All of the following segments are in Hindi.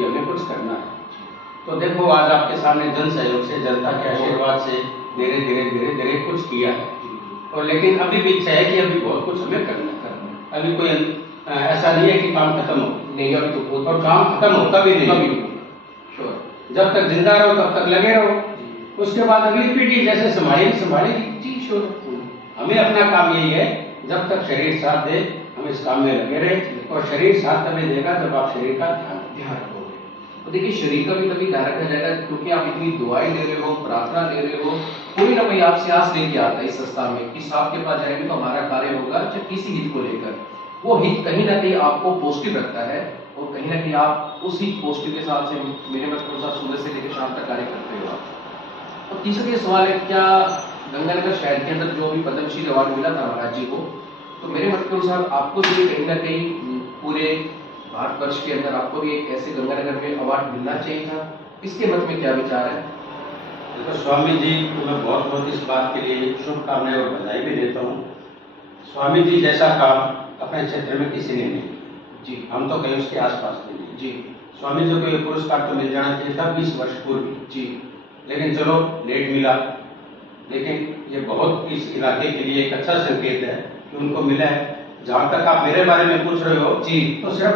कि हमें कुछ करना है। तो देखो आज आपके सामने जन सहयोग से, जनता के आशीर्वाद से धीरे धीरे कुछ किया है। और लेकिन अभी भी इच्छा है कि अभी बहुत कुछ हमें करना है। अभी कोई ऐसा नहीं है कि काम खत्म हो, नहीं अभी तो बहुत, और काम खत्म हो कभी नहीं। श्योर, जब तक जिंदा रहो तब तक लगे रहो। उसके बाद अगली पीढ़ी जैसे संभालेगी। जी श्योर, हमें अपना काम यही है, जब तक शरीर साथ दे हम इस काम में लगे रहे। और शरीर साथ तभी देगा जब आप शरीर का ध्यान रखोगे। तो देखिए शरीर का भी तभी ध्यान रखा जाएगा क्योंकि आप इतनी दुआएं दे रहे हो, प्रार्थना दे रहे हो, कोई ना कोई आपसे आस लेके आता है इस संस्था में कि साहब के पास जाएंगे तो हमारा कार्य होगा, चाहे किसी हित को लेकर। वो हित कहीं ना कहीं आपको पॉजिटिव रखता है और कहीं ना कहीं आप उसी पॉजिटिव के साथ से मेरे मत के अनुसार सुबह से लेकर शाम तक कार्य करते हो आप। और तीसरा ये सवाल है, क्या गंगानगर शहर के अंदर जो अभी पद्मश्री अवार्ड मिला था महाराज जी को, तो मेरे मत के अनुसार आपको भी कहीं ना कहीं पूरे भारतवर्ष के अंदर आपको भी एक ऐसे गंगानगर में अवार्ड मिलना चाहिए था। इसके मत में क्या विचार है? देखो स्वामी जी को मैं बहुत इस बात के लिए शुभकामनाएं और बधाई भी देता हूँ। स्वामी जी जैसा काम अपने क्षेत्र में किसी ने नहीं जी, हम तो कहीं उसके आसपास नहीं जी। स्वामी जी को ये पुरस्कार तो मिल जाना चाहिए था 20 वर्ष पूर्व जी, लेकिन चलो लेट मिला। लेकिन ये बहुत इस इलाके के लिए एक अच्छा संकेत है कि उनको मिला है। जहाँ तक आप मेरे बारे में पूछ रहे हो जी, तो सिर्फ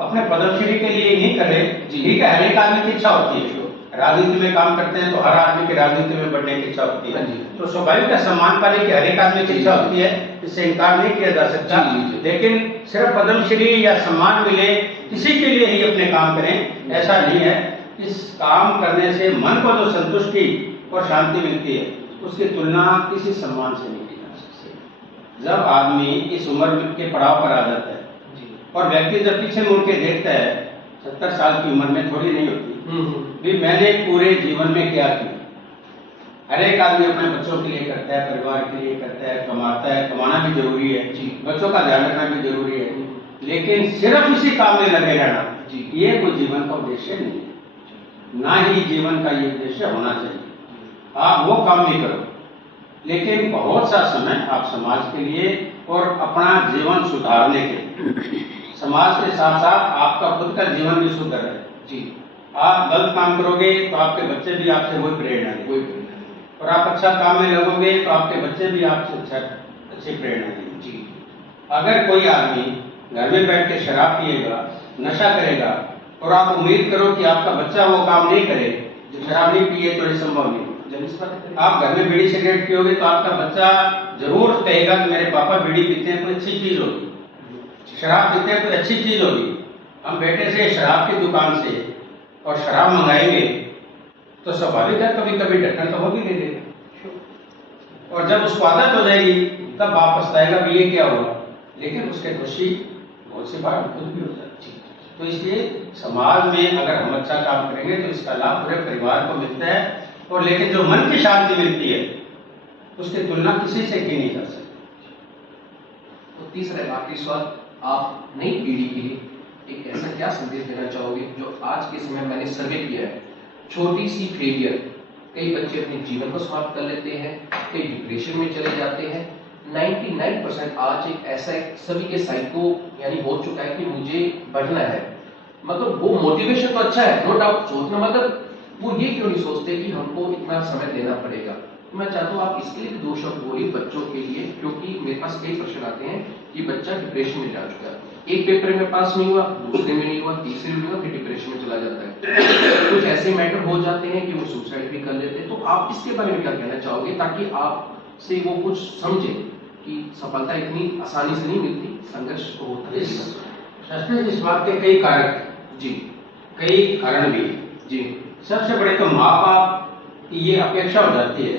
अपने पद्मश्री के लिए नहीं कर रहे जी। ठीक है, हर एक आदमी की इच्छा होती है, राजनीति में काम करते हैं तो हर आदमी की राजनीति में बढ़ने की इच्छा होती है, तो स्वाभाविक है सम्मान पाने की हर एक आदमी की इच्छा होती है, इससे इनकार नहीं किया जा सकता। लेकिन सिर्फ पद्मश्री या सम्मान मिले किसी के लिए ही अपने काम करें ऐसा नहीं है। इस काम करने से मन को जो संतुष्टि और शांति मिलती है उसकी तुलना किसी सम्मान से नहीं की जा सकती। जब आदमी इस उम्र के पड़ाव पर आ जाता है और व्यक्ति जब पीछे मुड़ के देखता है, 70 साल की उम्र में थोड़ी नहीं होती भी मैंने पूरे जीवन में क्या किया। हर एक आदमी अपने बच्चों के लिए करता है, परिवार के लिए करता है, कमाता है, कमाना भी जरूरी है, बच्चों का ध्यान रखना भी जरूरी है, लेकिन सिर्फ इसी काम में लगे रहना ये कोई जीवन का उद्देश्य नहीं है, ना ही जीवन का ये उद्देश्य होना चाहिए। आप वो काम नहीं करो, लेकिन बहुत सा समय आप समाज के लिए और अपना जीवन सुधारने के, समाज के साथ साथ आपका खुद का जीवन भी सुधर है जी। आप गलत काम करोगे तो आपके बच्चे भी आपसे वही प्रेरणा देंगे, और आप अच्छा काम में लगोगे तो आपके बच्चे भी आपसे अच्छी प्रेरणा देंगे जी। अगर कोई आदमी घर में बैठ के शराब पिएगा, नशा करेगा, और आप उम्मीद करो कि आपका बच्चा वो काम नहीं करे, जो शराब नहीं पिए तो ये संभव नहीं। आप घर में बीड़ी सिगरेट पियोगे तो आपका बच्चा जरूर कहेगा कि मेरे पापा बीड़ी पीते हैं तो अच्छी चीज होगी, शराब पीते हैं तो अच्छी चीज होगी। हम बेटे से शराब की दुकान से और शराब मंगाएंगे तो स्वाभाविक है कभी कभी ढक्कन तो हो भी नहीं देगा, और जब उसको आदत हो जाएगी तब वापस पछताएगा भी ये क्या हुआ, लेकिन उसके खुशी बहुत सी बार खुद भी हो जाती है। तो इसलिए समाज में अगर हम अच्छा काम करेंगे तो इसका लाभ पूरे परिवार को मिलता है, और लेकिन जो मन की शांति मिलती है उसकी तुलना किसी से की नहीं जा सकती। तो तीसरा आखिरी सवाल, आप नई पीढ़ी के लिए एक ऐसा क्या संदेश देना चाहोगे जो आज के समय मैंने सर्वे किया है, छोटी सी फेलियर कई बच्चे अपने जीवन को समाप्त कर लेते हैं, कई डिप्रेशन में चले जाते हैं। 99% आज एक ऐसा सभी के साइको यानी हो चुका है कि मुझे बढ़ना है, मतलब वो मोटिवेशन तो अच्छा है नो डाउट सोचना, मतलब वो ये क्यों नहीं सोचते कि हमको इतना समय देना पड़ेगा। मैं चाहता हूँ आप इसके लिए दो शब्द बोलिए बच्चों के लिए, क्योंकि मेरे पास कई प्रश्न आते हैं कि बच्चा डिप्रेशन में जा चुका है, एक पेपर में पास नहीं हुआ, दूसरे में नहीं हुआ, तीसरे में नहीं हुआ, फिर डिप्रेशन में चला जाता है, कुछ ऐसे मैटर हो जाते हैं कि वो सुसाइड भी कर लेते हैं। तो आप इसके बारे में क्या कहना चाहोगे ताकि आपसे वो कुछ समझे कि सफलता इतनी आसानी से नहीं मिलती, संघर्ष तो होता है। इस बात के कई कारक जी, कई कारण भी जी। सबसे बड़े तो माँ बाप की ये अपेक्षा हो जाती है,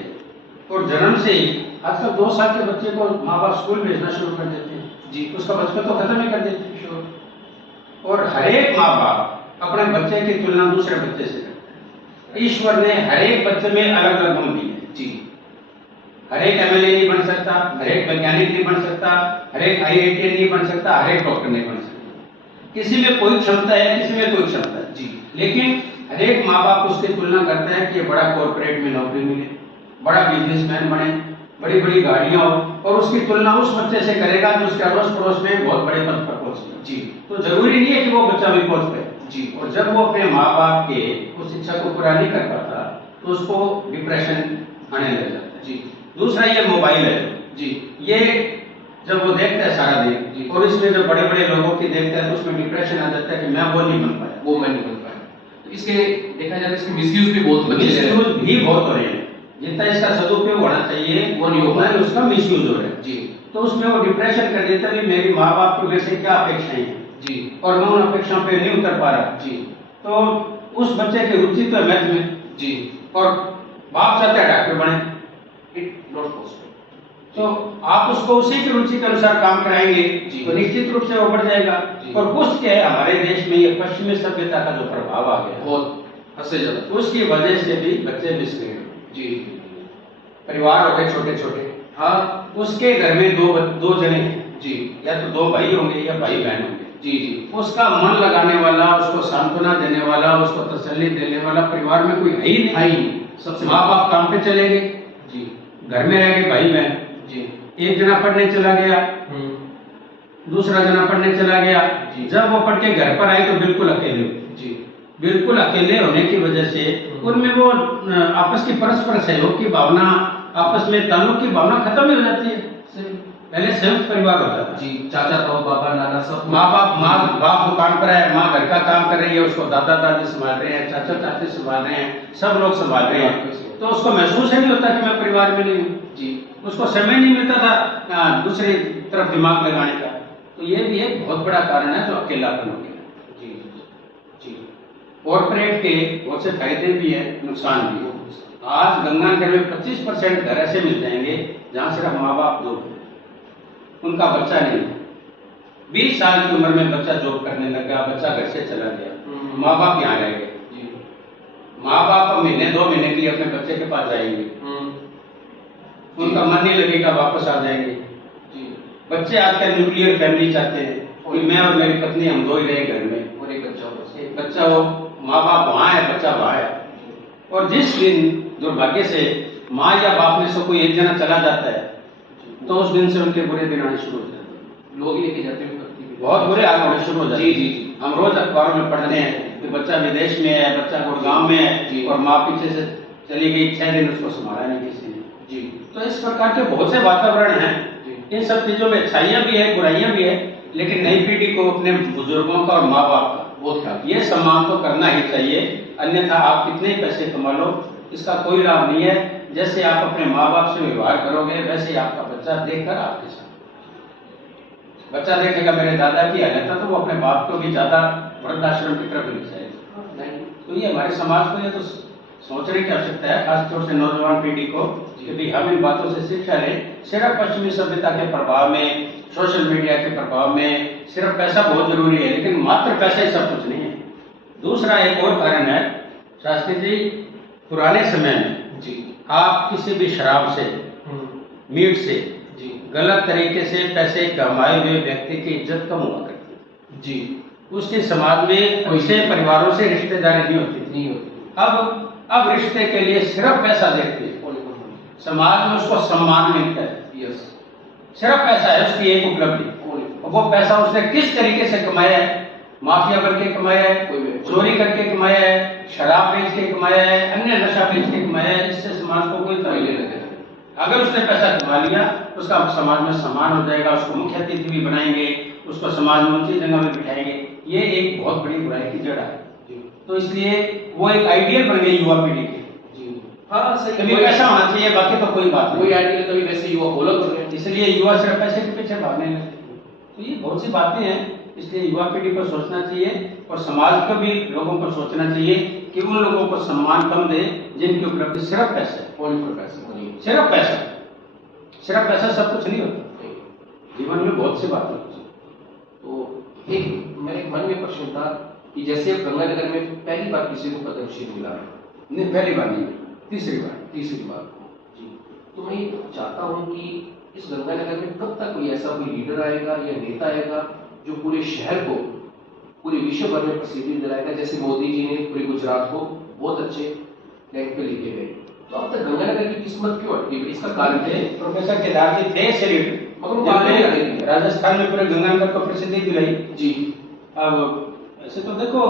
और जन्म से ही आजकल 2 साल के बच्चे को माँ बाप स्कूल भेजना शुरू कर देते हैं जी, उसका बचपन तो खत्म ही कर देते हैं श्योर। और हर एक माँ बाप अपने बच्चे की तुलना दूसरे बच्चे से करते हैं। ईश्वर ने हर एक बच्चे में अलग अलग गुण दिए जी। हर एक एमएलए नहीं बन सकता, हर एक वैज्ञानिक नहीं बन सकता, हर एक IIT नहीं बन सकता, हर एक डॉक्टर नहीं बन सकता। किसी में कोई क्षमता है, किसी में कोई क्षमता है जी, लेकिन हर एक माँ बाप उसकी तुलना करता है कि बड़ा कॉर्पोरेट में नौकरी मिले, बड़ा बिजनेसमैन बने, बड़ी बड़ी गाड़ियां हो, और उसकी तुलना उस बच्चे से करेगा जो उसके अड़ोस पड़ोस में बहुत बड़े पद पर पहुंचे जी। तो जरूरी नहीं है कि वो बच्चा भी पहुंच पाए जी। और जब वो अपने माँ बाप के उस इच्छा को पूरा नहीं कर पाता तो उसको डिप्रेशन आने लग जाता है। जी। दूसरा ये मोबाइल है जी। ये जब वो देखता है सारा जी। दिन और इसमें जो बड़े बड़े लोगों की देखता है तो उसमें डिप्रेशन आ जाता है कि मैं वो नहीं बन पाया, वो मैं नहीं बन पाया। तो इसके देखा जाए तो इसके मिसयूज भी बहुत बच्चे ले रहे हैं। मिसयूज भी बहुत हो रहे हैं। जितना इसका सदुपयोग होना चाहिए वो नहीं हो उतना पा ही रहा। उसका मिसयूज हो रहा है। जी। तो उसमें वो डिप्रेशन कर देता है कि मेरी माँ बाप की मेरे से क्या अपेक्षाएं हैं जी। और मैं उन अपेक्षाओं पे नहीं उतर पा रहा। जी। तो उस बच्चे की रुचि तो है मैथ में जी। और बाप चाहता है डॉक्टर बने, इट नॉट पॉसिबल। तो आप उसको उसी की रुचि के अनुसार काम कराएंगे जी। तो निश्चित रूप से वो बढ़ जाएगा। जी। और कुछ क्या है हमारे देश में ये पश्चिमी सभ्यता का जो प्रभाव आ गया बहुत हद से ज्यादा। उसकी वजह से भी बच्चे मिसगाइड हो। जी। परिवार हो गए छोटे छोटे, हाँ। उसके घर में दो जने हैं, जी। या तो दो भाई होंगे या भाई बहन होंगे। जी। जी। उसका मन लगाने वाला, उसको सांत्वना देने वाला, उसको तसल्ली देने वाला परिवार में कोई है ही नहीं। है ही नहीं। सबसे माँ बाप काम पे चले गए, जी। घर में रह गए भाई बहन, जी। एक जना पढ़ने चला गया, हम्म। दूसरा जना पढ़ने चला गया। जी। जब वो पढ़ के घर पर आए तो बिल्कुल अकेले हो। जी। बिल्कुल अकेले होने की वजह से उनमें वो आपस की परस्पर सहयोग की भावना, आपस में ताल्लुक की भावना खत्म ही हो जाती है। पहले संयुक्त परिवार होता था। जी। चाचा ताऊ बाबा नाना सब माँ बाप दुकान पर है, माँ घर का काम कर रही है, उसको दादा दादी संभाल रहे हैं, चाचा चाची संभाल रहे हैं, सब लोग संभाल रहे हैं। तो उसको महसूस ही नहीं होता कि मैं परिवार में नहीं हूँ। जी। उसको समय नहीं मिलता था दूसरी तरफ दिमाग लगाने का। तो ये भी एक बहुत बड़ा कारण है जो अकेलापन हो गया। जी। जी। कॉर्पोरेट के बहुत से फायदे भी है, नुकसान भी है। आज गंगानगर में 25% घर ऐसे मिल जाएंगे जहां सिर्फ माँ बाप दो, उनका बच्चा नहीं है। 20 साल की उम्र में बच्चा जॉब करने लगा, बच्चा घर से चला गया, माँ बाप यहाँ रह गए। माँ बाप अब महीने 2 महीने के लिए अपने बच्चे के पास जाएंगे, उनका मन नहीं लगेगा, वापस आ जाएंगे। बच्चे आजकल न्यूक्लियर फैमिली चाहते हैं कि मैं और मेरी पत्नी हम दो ही रहे घर में और एक बच्चा हो। एक बच्चा हो, माँ बाप वहाँ है, बच्चा वहाँ है। और जिस दिन दुर्भाग्य से माँ या बाप में से कोई एक जना चला जाता है तो उस दिन से उनके बुरे दिन आने शुरू हो जाते हैं। लोग ही लेके जाते हैं, बहुत बुरे हाल होने शुरू हो जाते हैं। जी। जी। हम रोज अखबारों में पढ़ते हैं कि बच्चा विदेश में है, बच्चा गुड़गांव में है और माँ पीछे से चली गई, 6 दिन उसको संभाला नहीं किसी ने। जी। तो इस प्रकार के बहुत से वातावरण हैं। इन सब चीजों में अच्छाइयाँ भी है, बुराइयां भी है, लेकिन नई पीढ़ी को अपने बुजुर्गों का और माँ बाप का बहुत ख्याल ये सम्मान तो करना ही चाहिए। अन्यथा आप कितने पैसे कमा लो, इसका कोई लाभ नहीं है। जैसे आप अपने माँ बाप से व्यवहार करोगे वैसे आपका बच्चा देखकर आपके साथ, बच्चा देखेगा मेरे दादा की हालत है तो वो अपने बाप को भी ज्यादा वृद्धाश्रम की तरफ ले जाएगा। तो ये हमारे समाज को ये तो सोचने की आवश्यकता है, खासतौर से नौजवान पीढ़ी को, कि भाई हम इन बातों से शिक्षा लें। सिर्फ पश्चिमी सभ्यता के प्रभाव में, सोशल मीडिया के प्रभाव में सिर्फ पैसा बहुत जरूरी है, लेकिन मात्र पैसा ही सब कुछ नहीं है। दूसरा एक और कारण है शास्त्री जी, पुराने समय में जी आप किसी भी शराब से, मीट से जी गलत तरीके से पैसे कमाए हुए व्यक्ति की इज्जत कम हुआ करती थी। जी उसके समाज में ऐसे परिवारों से रिश्तेदारी नहीं होती थी। नहीं होती। अब रिश्ते के लिए सिर्फ पैसा देखते हैं, समाज में उसको सम्मान मिलता है। यस। सिर्फ पैसा है उसकी एक उपलब्धि। वो पैसा उसने किस तरीके से कमाया है, माफिया बन के कमाया है, चोरी करके कमाया है, शराब बेच के कमाया है, अन्य नशा बेच के कमाया है, इससे समाज को कोई तवज्जो नहीं देता। अगर उसने पैसा कमा लिया उसका समाज में सम्मान हो जाएगा, उसको मुख्य अतिथि भी बनाएंगे, उसको समाज में ऊंची जगह में बिठाएंगे। ये एक बहुत बड़ी बुराई की जड़ है। तो इसलिए वो एक आइडियल बन गई युवा पीढ़ी की। हाँ सही। कभी पैसा होना चाहिए, बाकी तो कोई बात नहीं। कोई आइडियल कभी वैसे युवा फॉलो कर रहे हैं, इसलिए युवा सिर्फ पैसे के पीछे भागने लगते। तो ये बहुत सी बातें हैं, इसलिए युवा पीढ़ी को सोचना चाहिए और समाज को भी लोगों को सोचना चाहिए कि उन लोगों को सम्मान कम दे जिनकी उपलब्धि सिर्फ पैसा है। सिर्फ पैसा, सिर्फ पैसा सब कुछ नहीं होता, जीवन में बहुत सी बातें होती हैं। तो एक मेरे मन में प्रश्न था कि जैसे गंगानगर में पहली बार किसी को पद्मश्री मिला है, नहीं पहली बार नहीं, तीसरी बार। जी। तो मैं चाहता हूँ कि इस गंगानगर में कब तक कोई ऐसा कोई लीडर आएगा या नेता आएगा जो पूरे शहर को, पूरे विश्व भर में प्रसिद्धि दिलाएगा, जैसे मोदी जी ने पूरे गुजरात को बहुत अच्छे रैंक पे लेके गए। तो अब तक गंगानगर की किस्मत क्यों अटकी? इसका कारण थे प्रोफेसर केदार जी थे ऐसे लीडर, मगर राजस्थान में पूरे गंगानगर को प्रसिद्धि दिलाई। जी। अब ऐसे तो देखो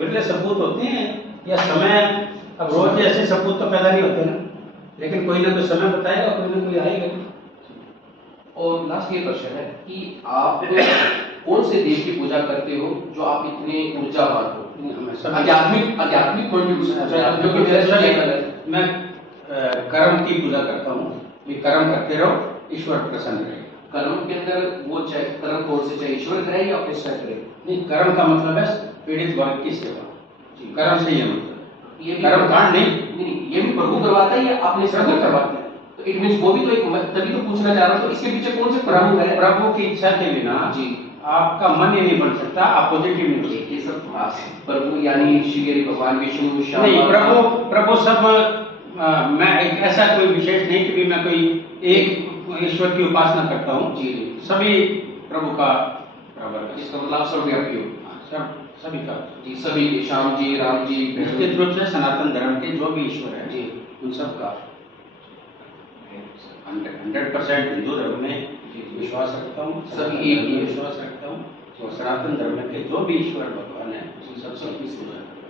विरले सपूत होते हैं या समय, अब रोज ऐसे सपूत तो पैदा नहीं होते ना, लेकिन कोई ना कोई समय बताएगा, कोई ना कोई आएगा। और लास्ट ये प्रश्न है कि आप कौन से देव की पूजा करते हो जो आप इतने ऊर्जावान हो? आध्यात्मिक मैं कर्म की पूजा करता हूँ, ये कर्म करते रहो, ईश्वर प्रसन्न रहे। कर्म के अंदर वो चाहे कर्म कौन से, चाहे ईश्वर करे या अपने स्वयं करे? नहीं, कर्म का मतलब है पीड़ित वर्ग की सेवा, कर्म से ये मतलब, ये भी कर्म कांड नहीं, ये भी प्रभु करवाता है या आपने स्वयं करवाता है? तो इट मींस वो भी तो एक, तभी तो पूछना चाह रहा हूँ, तो इसके पीछे कौन से प्रभु है? प्रभु की इच्छा के बिना जी आपका मन ही नहीं बन सकता, आप पॉजिटिव नहीं हो सकते। ये सब प्रभु यानी श्री भगवान विष्णु श्याम? नहीं, प्रभु सब मैं एक ऐसा कोई विशेष नहीं कि भी मैं कोई एक ईश्वर की उपासना करता हूँ, जी सभी प्रभु का बराबर है। इसका मतलब सर्वव्यापी हो? सब सभी का जी, सभी, श्याम जी, राम जी, निश्चित रूप से सनातन धर्म के जो भी ईश्वर है जी, उन सब का 100% हिंदू धर्म में विश्वास रखता हूँ, सभी एक ही विश्वास रखता हूँ, और सनातन धर्म के जो भी ईश्वर भगवान है उन सब सबकी सेवा करता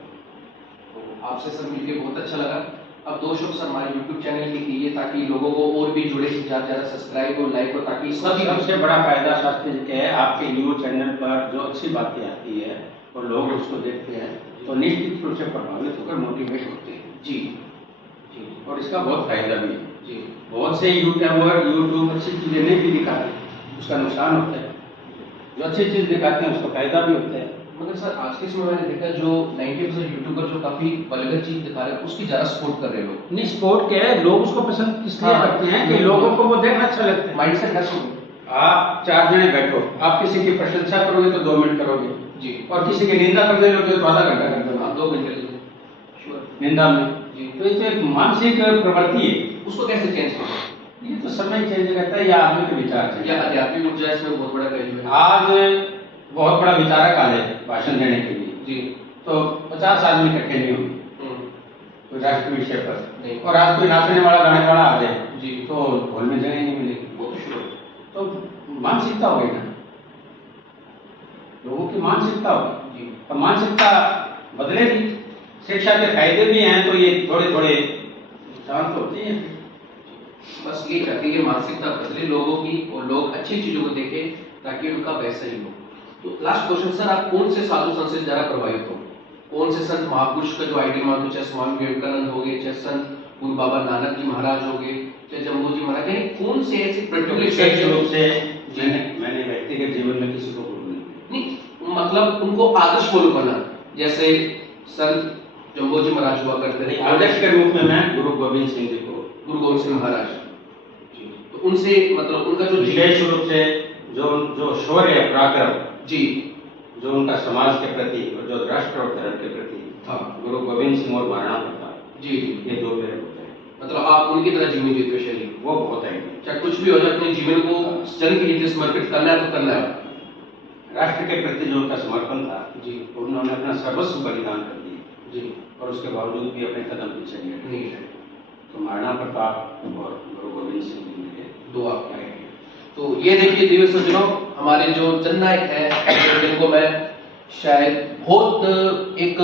हूँ। आपसे सर मिलकर बहुत अच्छा लगा। अब 2 शब्द सर हमारे YouTube चैनल के लिए, ताकि लोगों को और भी जुड़े, ज़्यादा सब्सक्राइब और लाइक हो, ताकि सभी सबसे बड़ा फायदा शास्त्री जी के है, आपके न्यूज चैनल पर जो अच्छी बातें आती है और लोग उसको देखते हैं तो निश्चित रूप से प्रभावित होकर मोटिवेट होते हैं। जी जी, और इसका बहुत फायदा भी है जी। बहुत से यूट्यूब अच्छी चीजें नहीं भी दिखाते, उसका नुकसान होता है, जो अच्छी चीज दिखाते हैं उसका फायदा भी होता है। मगर सर आज के समय मैंने देखा जो 90% यूट्यूबर जो काफी वल्गर चीज दिखा रहे हैं उसकी ज्यादा सपोर्ट कर रहे हैं लोग। नहीं, स्पोर्ट क्या है, लोग उसको पसंद इसलिए हाँ, करते हैं कि लोगों को वो देखना अच्छा लगता है। माइंड सेट कैसे? आप 4 जने बैठो, आप किसी की प्रशंसा करोगे तो 2 मिनट करोगे जी, और किसी की निंदा करने लोगे तो आधा घंटा कर दोगे। आप 2 घंटे श्योर निंदा में जी। तो ये तो एक मानसिक प्रवृत्ति है, उसको कैसे चेंज करें? ये तो समय चेंज करता है या आदमी के विचार चेंज या आध्यात्मिक ऊर्जा इसमें बहुत बड़ा पहलू है। आज बहुत बड़ा विचारक आ जाए भाषण देने के लिए जी, तो 50 आदमी इकट्ठे नहीं होंगे कोई राष्ट्रीय विषय पर नहीं। और आज कोई नाचने वाला गाने वाला आ जाए जी, तो हॉल में जगह नहीं मिलेगी। वो तो श्योर। तो मानसिकता हो गई ना, लोगों की मानसिकता होगी जी, और मानसिकता बदलेगी। शिक्षा के फायदे भी हैं तो ये थोड़े थोड़े नुकसान तो होते हैं। बस ये चाहते हैं कि मानसिकता बदले लोगों की और लोग अच्छी चीजों को देखें ताकि उनका वैसा ही हो। तो लास्ट क्वेश्चन सर, आप कौन से साधु संत से ज्यादा प्रभावित हो? कौन से संत महापुरुष का जो आइडियल मानते हो, चाहे स्वामी विवेकानंद हो गए, चाहे संत गुरु बाबा नानक जी महाराज हो गए, चाहे जम्बू जी महाराज, यानी कौन से ऐसे विशेष रूप से मैंने व्यक्तिगत जीवन में किसी को गुरु नहीं, मतलब उनको आदर्श फॉलो करना, जैसे संत जम्बू जी महाराज हुआ करते थे, आदर्श के रूप में मैं गुरु गोविंद सिंह जी को, गुरु गोविंद सिंह महाराज, तो उनसे मतलब उनका जो विशेष रूप से जो शौर्य है, पराक्रम जी, जो उनका समाज के प्रति और जो राष्ट्र और धर्म के प्रति था, गुरु गोविंद सिंह और महाराणा प्रताप जी, ये 2 मेरे होते हैं। मतलब आप उनकी तरह जीवन जीते हो शैली, वो बहुत है, चाहे कुछ भी हो जाए अपने जीवन को जन के लिए समर्पित करना है तो करना है। राष्ट्र के प्रति जो उनका समर्पण था जी, उन्होंने अपना सर्वस्व बलिदान कर दिया जी, और उसके बावजूद भी अपने कदम पीछे नहीं नहीं है। तो महाराणा प्रताप और गुरु गोविंद सिंह जी मेरे 2 आपके हैं। तो ये देखिए दिव्य सज्जनों, हमारे जो जननायक है जिनको मैं शायद बहुत एक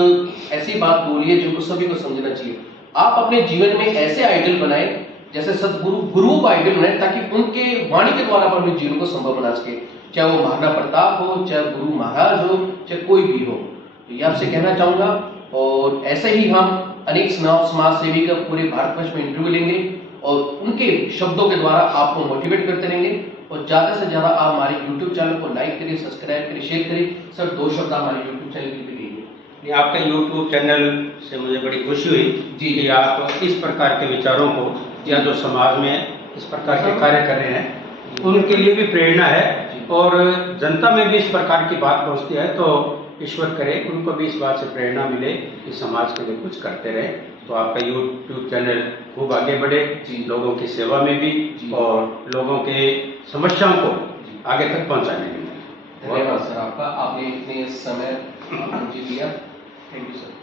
ऐसी बात बोली है जिनको सभी को समझना चाहिए। आप अपने जीवन में ऐसे आइडल बनाए, जैसे सदगुरु गुरुओं को आइडल बनाए, ताकि उनके वाणी के द्वारा आप अपने जीवन को संभव बना सके, चाहे वो महाराणा प्रताप हो, चाहे गुरु महाराज हो, चाहे कोई भी हो। तो ये आपसे कहना चाहूंगा, और ऐसे ही हम अनेक समाज सेवी का पूरे भारतवर्ष में इंटरव्यू लेंगे और उनके शब्दों के द्वारा आपको मोटिवेट करते रहेंगे। और ज्यादा से ज्यादा आप हमारे YouTube चैनल को लाइक करिए, सब्सक्राइब करिए, शेयर करिए। सर 2 शब्द हमारे YouTube चैनल के लिए कहिए। आपका YouTube चैनल से मुझे बड़ी खुशी हुई जी, कि आप इस प्रकार के विचारों को या जो समाज में इस प्रकार के कार्य कर रहे हैं उनके लिए भी प्रेरणा है और जनता में भी इस प्रकार की बात पहुंचती है तो ईश्वर करे उनको भी इस बात से प्रेरणा मिले कि समाज के लिए कुछ करते रहे। तो आपका YouTube चैनल खूब आगे बढ़े, लोगों की सेवा में भी और लोगों के समस्याओं को आगे तक पहुंचाने में। धन्यवाद सर आपका, आपने इतने समय मुझे दिया। Thank you sir.